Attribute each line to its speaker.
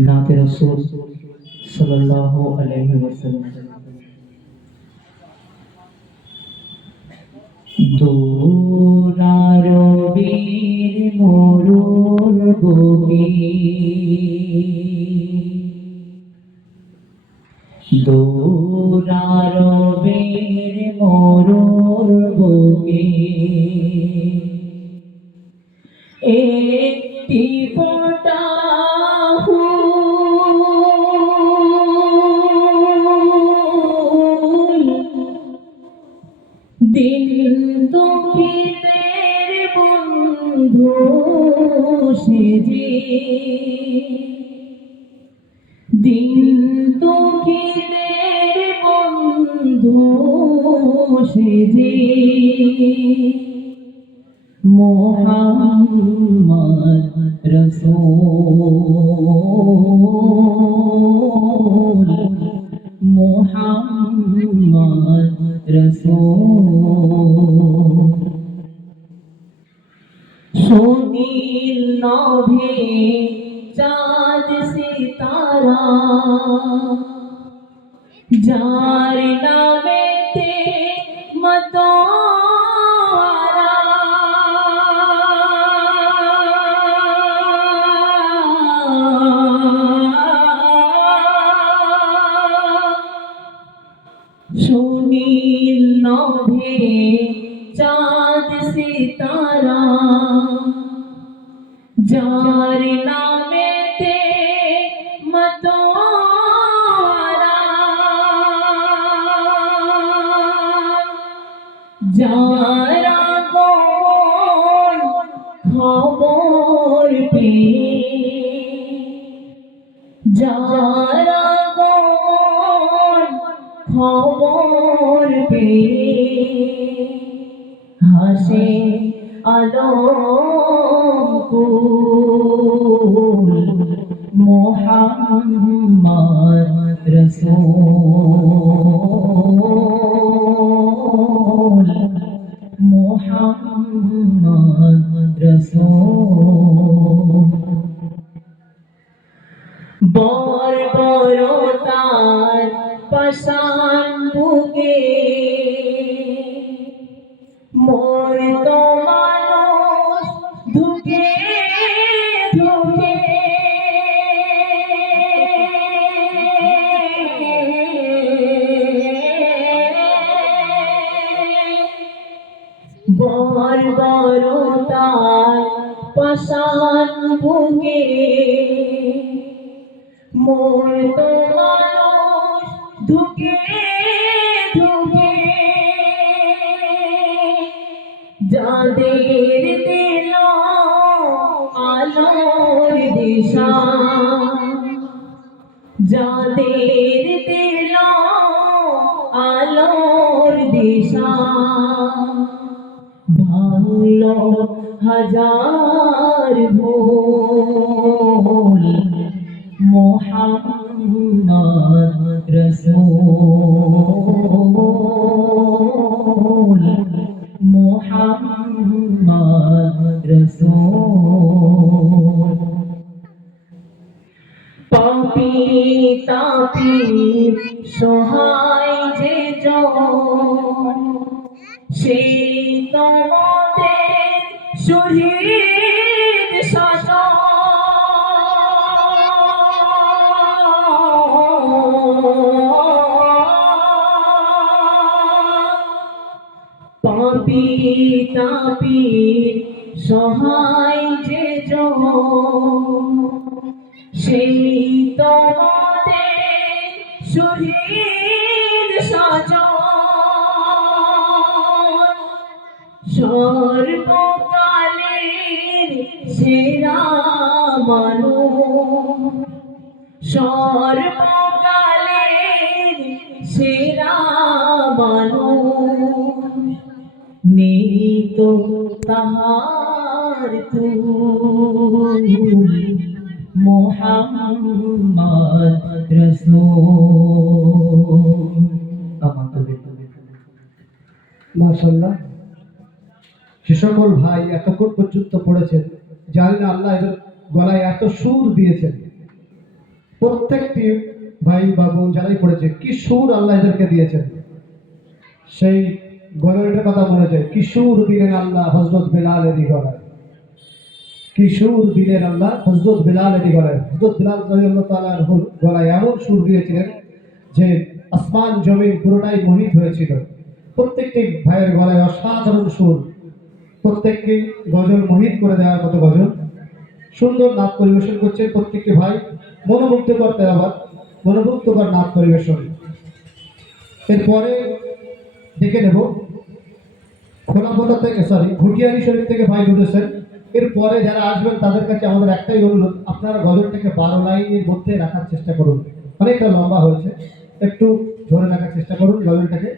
Speaker 1: नात रसूल सल्लल्लाहु अलैहि वसल्लम দোরারো বীর মরুল ভূমি দোরারো বীর মরুল ভূমি একটি ফোঁটা দিন দুঃখীদের বন্ধু সেজে দিন দুঃখীদের বন্ধু সেজে মোহাম্মদ রসূল। মোহাম্মদ রসূল। সুনীল নভে চাঁদ সিতারা। যার নামেতে মতোয়ারা সুনীল নভে চাঁদ সিতারা। যার নামেতে মতোয়ারা। যারা খবর পেয়ে হাসে আলোকুল মোহাম্মদ রসূল মোহাম্মদ রসূল। বর বড় তার পাশান বুকে ধুকে বর বড় তার পাশান বুকে মোর তো মানুষ ধুকে যাদের দিল আলোর দিশা। ভাঙল হাজার তাপির সহায় যে সেই তোমাদের শহীদ সাজন। সর্বকালের সেরা মানুষ। সর্বকালের সেরা নেই তো তাহার তুল। মোহাম্মদ
Speaker 2: সে সকল ভাই এতক্ষণ পর্যন্ত পড়েছেন, জানি না আল্লাহ এদের গলায় এত সুর দিয়েছেন। প্রত্যেকটি ভাই বা বোন যারাই পড়েছে, কি সুর আল্লাহ এদেরকে দিয়েছেন? সেই গজলটার কথা মনে যায় কিশোর দিলেন আল্লাহ হজরত বেলাল এদি গলায়। কিশোর দিলেন আল্লাহ হজরত বেলাল এদি গলায়। হজরত বেলাল তাআলার গলায় এমন সুর দিয়েছিলেন যে আসমান, জমিন পুরোটাই মোহিত হয়েছিল। প্রত্যেকটি ভাইয়ের গলায় অসাধারণ সুর। প্রত্যেককে গজল মোহিত করে দেওয়ার মতো গজল। সুন্দর নাচ পরিবেশন করছে প্রত্যেকটি ভাই। মনোমুগ্ধকর আবার মনোমুগ্ধকর নাচ পরিবেশন। এরপরে দেখে নেব। খোলাপোতা থেকে সরি ভুটিয়ারি শরীফ থেকে ভাই উঠেছেন এরপরে যারা আসবেন, তাদের কাছে আমাদের একটাই অনুরোধ, আপনারা গজলটাকে বারো লাইনের মধ্যে রাখার চেষ্টা করুন। অনেকটা লম্বা হয়েছে, একটু ধরে রাখার চেষ্টা করুন গজলটাকে।